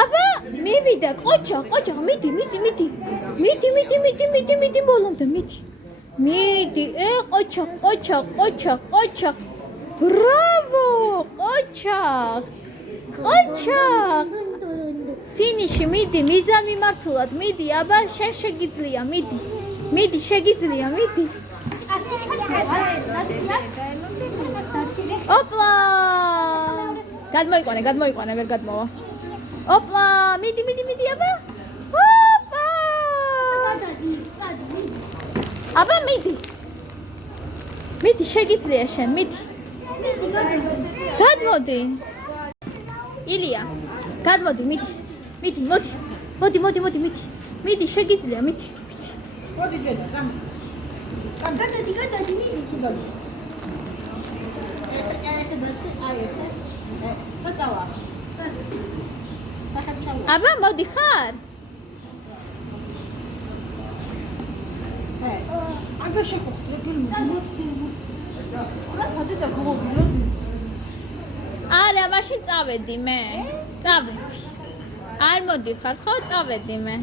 აბა მივიდა ყოჩა მიდი ბოლომდე მიდი ყოჩა ბრავო ყოჩა ფინიში მიდი მიზან მიმართულად მიდი აბა შენ შეგიძლია მიდი შეგიძლია მიდი ოპლა გადმოიყვანე ვერ გადმოვა ოპლა მიდი აბა აბა მიდი შეგიძლია შენ მიდი გადმოდი ილია გადმოდი მიდი შეგიძლია მიდი მოდი დედა წამი გადი მიდი თუ გადის ესე დასვი აი ესე წავა აბა მოდი ხარ აგარ შეხოხდრე მოდი სწრაფად და გოგობილოდი არა მაშინ წავედი მე წავედი არ მოდი ხარ ხო წავედი მე